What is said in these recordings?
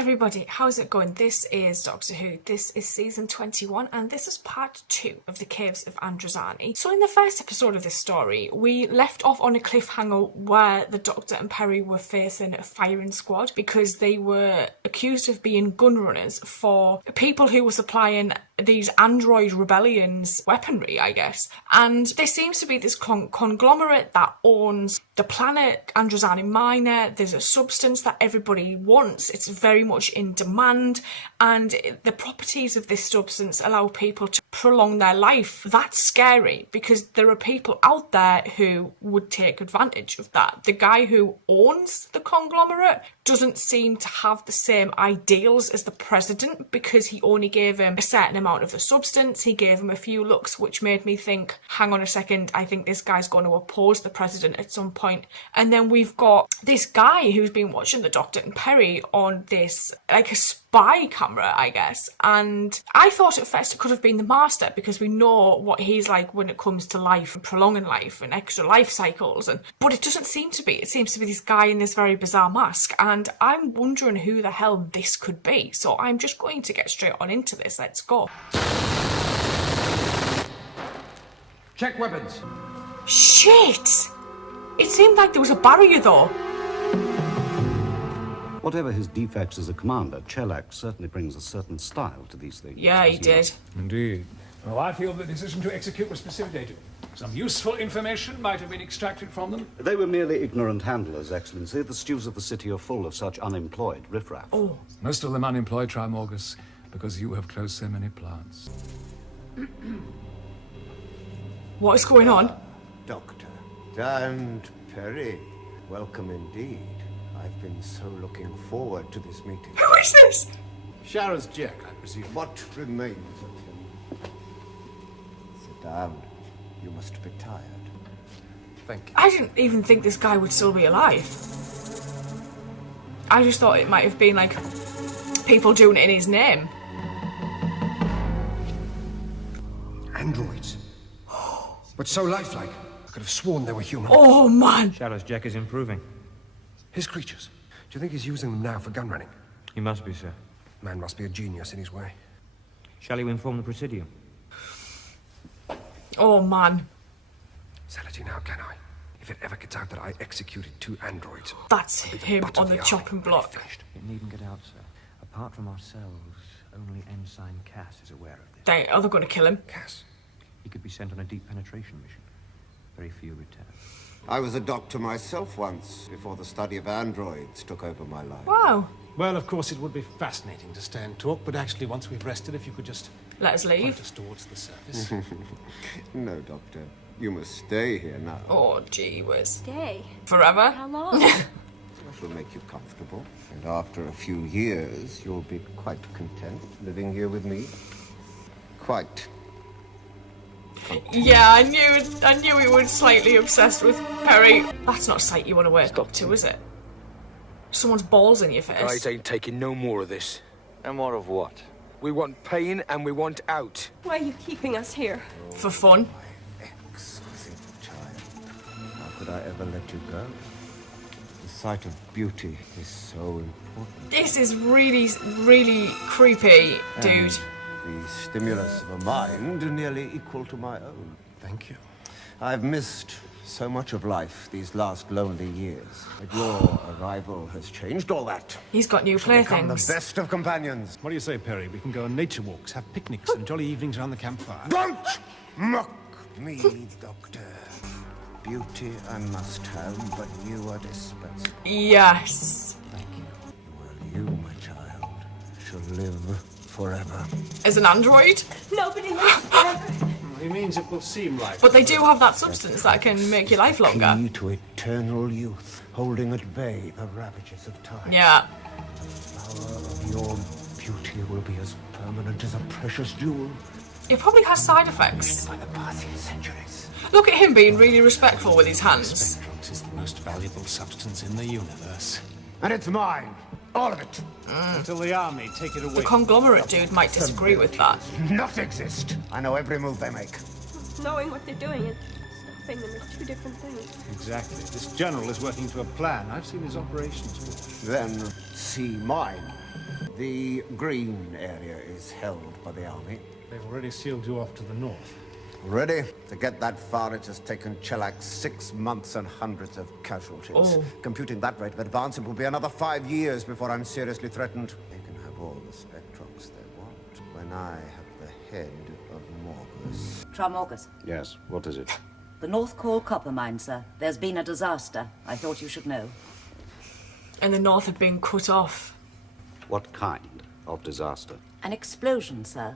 everybody, how's it going? This is Doctor Who, this is season 21 and this is part 2 of the Caves of Androzani. So in the first episode of this story, we left off on a cliffhanger where the Doctor and Peri were facing a firing squad because they were accused of being gun runners for people who were supplying these android rebellions weaponry, I guess. And there seems to be this conglomerate that owns the planet Androzani Minor. There's a substance that everybody wants. It's very much in demand, and the properties of this substance allow people to prolong their life. That's scary because there are people out there who would take advantage of that. The guy who owns the conglomerate doesn't seem to have the same ideals as the president because he only gave him a certain amount of the substance. He gave him a few looks, which made me think, hang on a second, I think this guy's going to oppose the president at some point. And then we've got this guy who's been watching the Doctor and Peri on this, like a spy camera, I guess. And I thought at first it could have been the Master because we know what he's like when it comes to life and prolonging life and extra life cycles. But it doesn't seem to be. It seems to be this guy in this very bizarre mask. And I'm wondering who the hell this could be. So I'm just going to get straight on into this. Let's go. Check weapons. Shit! It seemed like there was a barrier though. Whatever his defects as a commander, Chelak certainly brings a certain style to these things. Yeah, he did. Indeed. Well, I feel the decision to execute was precipitated. Some useful information might have been extracted from them. They were merely ignorant handlers, Excellency. The stews of the city are full of such unemployed riffraff. Oh. Most of them unemployed, Trimorgus, because you have closed so many plants. What is going on? Doctor and Peri, welcome indeed. I've been so looking forward to this meeting. Who is this? Shara's Jack, I presume. What remains of him? Sit down. You must be tired. Thank you. I didn't even think this guy would still be alive. I just thought it might have been like people doing it in his name. Androids. But so lifelike. I could have sworn they were human. Oh man! Shadow's Jack is improving. His creatures. Do you think he's using them now for gun running? He must be, sir. Man must be a genius in his way. Shall you inform the Presidium? Oh man. Sanity now, can I? If it ever gets out that I executed 2 androids. That's I'll be the him butt of on the the chopping army block. when it's finished. It needn't get out, sir. Apart from ourselves, only Ensign Cass is aware of this. They are they going to kill him? Cass. He could be sent on a deep penetration mission. Very few return. I was a doctor myself once, before the study of androids took over my life. Wow. Well, of course, it would be fascinating to stay and talk, but actually, once we've rested, if you could just Let us leave. point us towards the surface. No, Doctor. You must stay here now. Oh gee whiz. Stay. Forever? How long? I shall make you comfortable. And after a few years, you'll be quite content living here with me. Quite. Yeah, I knew he was slightly obsessed with Peri. That's not a sight you want to wake up to, is it? Someone's balls in your face. Guys ain't taking no more of this. And more of what? We want pain and we want out. Why are you keeping us here? For fun. Exquisite child. How could I ever let you go? The sight of beauty is so important. This is really, really creepy, dude. The stimulus of a mind nearly equal to my own. Thank you. I've missed so much of life these last lonely years. But your arrival has changed all that. He's got new Become the playthings. best of companions. What do you say, Perry? We can go on nature walks, have picnics, and jolly evenings around the campfire. Don't mock me, Doctor. Beauty I must have, but you are dispensable. Yes. Thank you. Well, you, my child, shall live forever. As an android? Nobody lives forever. He means it will seem like. But they do have that substance that can make your life longer. Key to eternal youth, holding at bay the ravages of time. Yeah. The power of your beauty will be as permanent as a precious jewel. It probably has side effects. By the passing centuries. Look at him being really respectful with his hands. Spectrums is the most valuable substance in the universe. And it's mine. All of it. Until the army take it away. The conglomerate dude might disagree with that. Not exist. I know every move they make. Knowing what they're doing and stopping them are 2 different things. Exactly. This general is working to a plan. I've seen his operations before. Then see mine. The green area is held by the army. They've already sealed you off to the north. Already? To get that far, it has taken Chellax 6 months and hundreds of casualties. Oh. Computing that rate of advance, it will be another 5 years before I'm seriously threatened. They can have all the Spectrox they want when I have the head of Morgus. Morgus. Yes, what is it? The North Coal copper mine, sir. There's been a disaster. I thought you should know. And the North had been cut off. What kind of disaster? An explosion, sir.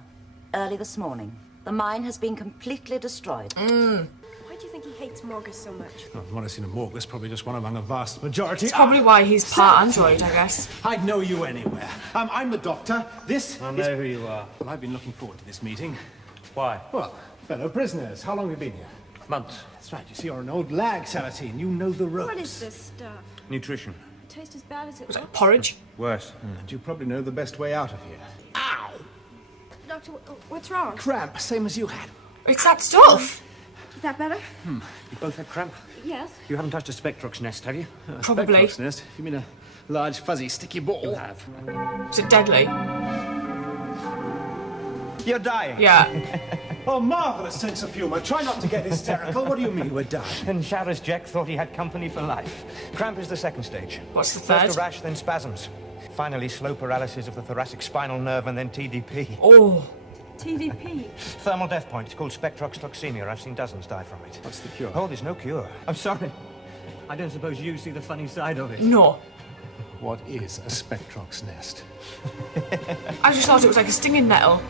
Early this morning. The mine has been completely destroyed. Why do you think he hates Morgus so much? Well, from what I've seen of Morgus, probably just one among a vast majority. It's probably why he's part android, I guess. I'd know you anywhere. I'm the doctor. This I know who you are. Well, I've been looking forward to this meeting. Why? Well, fellow prisoners, how long have you been here? Months. That's right, you see, you're an old lag, Salatine. You know the ropes. What is this stuff? Nutrition. It tastes as bad as it Was it looks. porridge? Worse. And you probably know the best way out of here. Ow! Doctor, what's wrong? Cramp, same as you had. It's that stuff. Is that better? You both had cramp? Yes. You haven't touched a Spectrox nest, have you? Probably. Spectrox nest? You mean a large, fuzzy, sticky ball? You have. Is it deadly? You're dying. Yeah. Oh, marvellous sense of humour. Try not to get hysterical. What do you mean we're dying? And Sharaz Jack thought he had company for life. Cramp is the second stage. What's the First third? a rash, then spasms. Finally, slow paralysis of the thoracic spinal nerve, and then TDP. Oh. TDP. Thermal death point. It's called Spectrox toxemia. I've seen dozens die from it. What's the cure? Oh, there's no cure. I'm sorry. I don't suppose you see the funny side of it. No. What is a Spectrox nest? I just thought it was like a stinging nettle.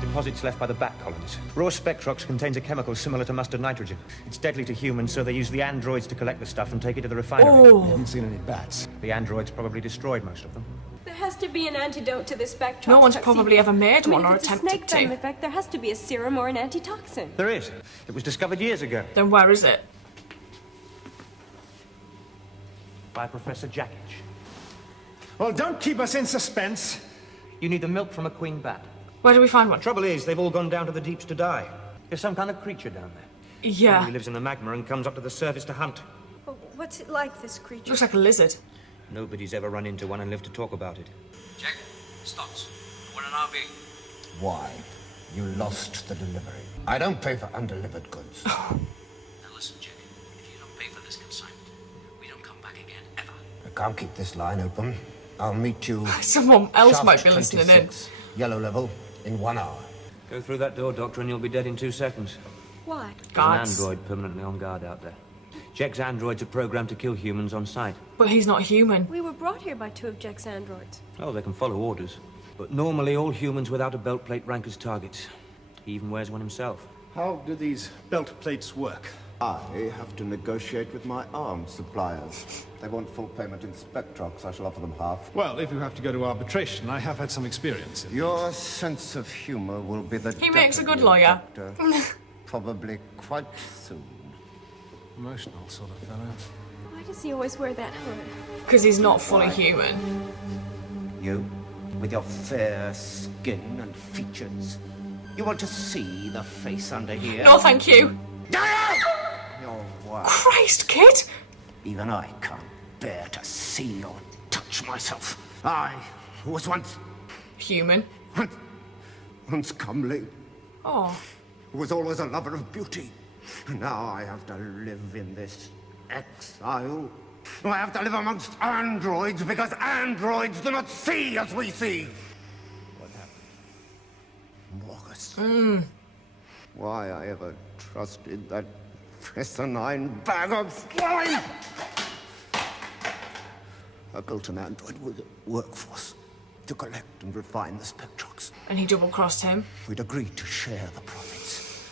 Deposits left by the bat colonies. Raw Spectrox contains a chemical similar to mustard nitrogen. It's deadly to humans, so they use the androids to collect the stuff and take it to the refinery. I Oh. haven't seen any bats. The androids probably destroyed most of them. There has to be an antidote to this Spectrox. No one's toxin. probably ever made I mean, one or if it's a attempted snake venom to. effect, there has to be a serum or an antitoxin. There is. It was discovered years ago Then where is it? by Professor Jackich. Well, don't keep us in suspense. You need the milk from a queen bat. Where do we find one? Trouble is, they've all gone down to the deeps to die. There's some kind of creature down there. Yeah. He lives in the magma and comes up to the surface to hunt. Oh, what's it like, this creature? Looks like a lizard. Nobody's ever run into one and lived to talk about it. Jack, Stotts. We're an RV. Why? You lost the delivery. I don't pay for undelivered goods. Now listen, Jack. If you don't pay for this consignment, we don't come back again, ever. I can't keep this line open. I'll meet you. Someone else shaft might be listening in. 26, yellow level, in 1 hour. Go through that door, Doctor, and you'll be dead in 2 seconds. Why? There's Guards. an android permanently on guard out there. Jack's androids are programmed to kill humans on sight. But he's not human. We were brought here by 2 of Jack's androids. Oh, they can follow orders. But normally all humans without a belt plate rank as targets. He even wears one himself. How do these belt plates work? I have to negotiate with my arms suppliers. They want full payment in Spectrox. I shall offer them half. Well, if you have to go to arbitration, I have had some experience in Your sense of humor will be the He makes a death good of you, lawyer. Doctor. Probably quite soon. emotional sort of fellow. Why does he always wear that hood? Because he's not fully human. You, with your fair skin and features. You want to see the face under here? No, thank you. Your wife. Christ, kid! Even I can't bear to see or touch myself. I was once Human. comely, Oh. was always a lover of beauty. Now I have to live in this exile. I have to live amongst androids because androids do not see as we see. What happened? Morgus. Why I ever trusted that asinine bag of swine! I built an android with a workforce to collect and refine the Spectrox. And he double-crossed him. We'd agreed to share the profits,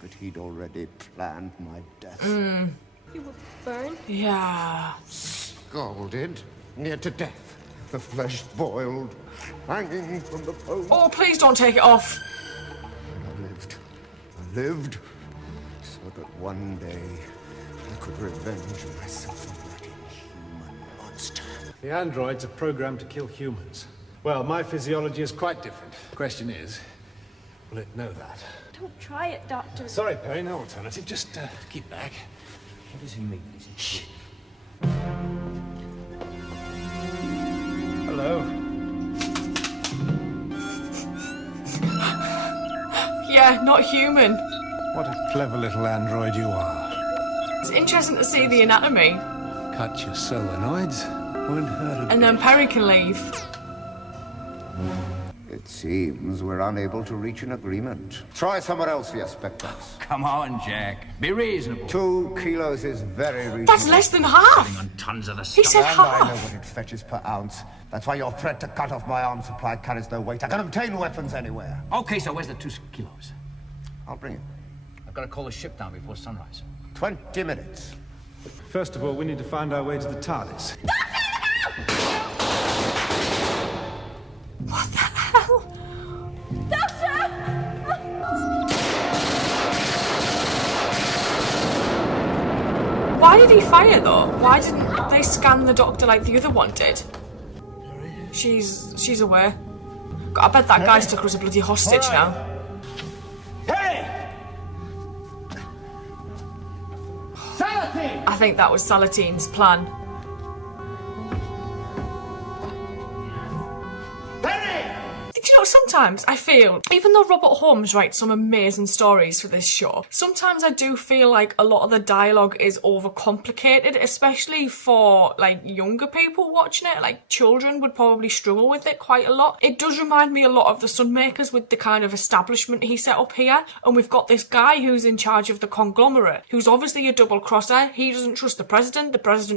but he'd already planned my death. You were burned? Yeah. Scalded, near to death, the flesh boiled, hanging from the bone. Oh, please don't take it off. I lived, so that one day I could revenge myself on that inhuman monster. The androids are programmed to kill humans. Well, my physiology is quite different. The question is, will it know that? Don't try it, Doctor. Sorry, Perry, no alternative. Just keep back. What does he mean? Hello, Yeah, not human. What a clever little android you are. It's interesting to see the anatomy. Cut your solenoids, won't hurt a And then Perry can leave. It seems we're unable to reach an agreement. Try somewhere else for your spectres. Come on, Jack. Be reasonable. 2 kilos is very reasonable. That's less than half. On tons of the He stuff. said And I know half. what it fetches per ounce. That's why your threat to cut off my arm supply carries no weight. I can obtain weapons anywhere. Okay, so where's the 2 kilos? I'll bring it. I've got to call the ship down before sunrise. 20 minutes. First of all, we need to find our way to the TARDIS. What the hell? Why did he fire though? Why didn't they scan the doctor like the other one did? She's aware. God, I bet that guy's took her as a bloody hostage now. I think that was Salatine's plan. Do you know, sometimes I feel, even though Robert Holmes writes some amazing stories for this show, sometimes I do feel like a lot of the dialogue is overcomplicated, especially for like younger people watching it. Like children would probably struggle with it quite a lot. It does remind me a lot of the Sunmakers with the kind of establishment he set up here. And we've got this guy who's in charge of the conglomerate, who's obviously a double crosser. He doesn't trust the president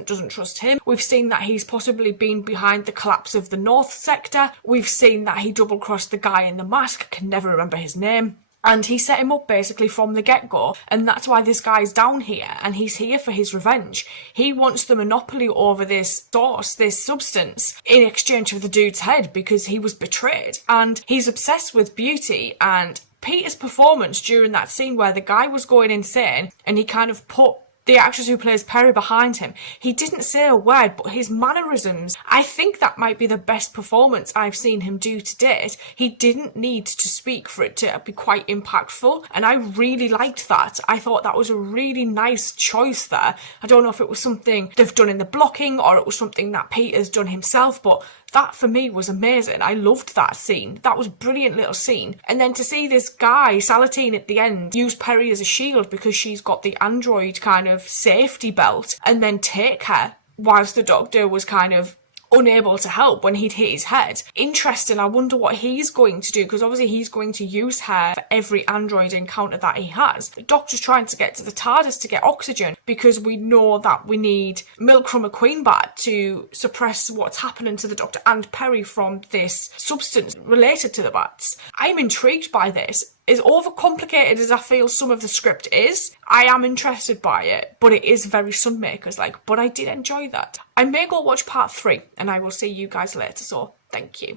doesn't trust him. We've seen that he's possibly been behind the collapse of the North sector. We've seen that he double crossed the guy in the mask, can never remember his name. And he set him up basically from the get-go, and that's why this guy's down here, and he's here for his revenge. He wants the monopoly over this source, this substance, in exchange for the dude's head, because he was betrayed. And he's obsessed with beauty, and Peter's performance during that scene where the guy was going insane, and he kind of put the actress who plays Perry behind him, he didn't say a word, but his mannerisms, I think that might be the best performance I've seen him do to date. He didn't need to speak for it to be quite impactful, and I really liked that. I thought that was a really nice choice there. I don't know if it was something they've done in the blocking or it was something that Peter's done himself, but that for me was amazing. I loved that scene. That was a brilliant little scene. And then to see this guy, Salatine, at the end, use Perry as a shield because she's got the android kind of safety belt, and then take her whilst the doctor was kind of unable to help when he'd hit his head. Interesting. I wonder what he's going to do, because obviously he's going to use her for every android encounter that he has. The doctor's trying to get to the TARDIS to get oxygen because we know that we need milk from a queen bat to suppress what's happening to the doctor and Perry from this substance related to the bats. I'm intrigued by this. As overcomplicated as I feel some of the script is, I am interested by it, but it is very Sunmakers-like, but I did enjoy that. I may go watch part 3, and I will see you guys later, so thank you.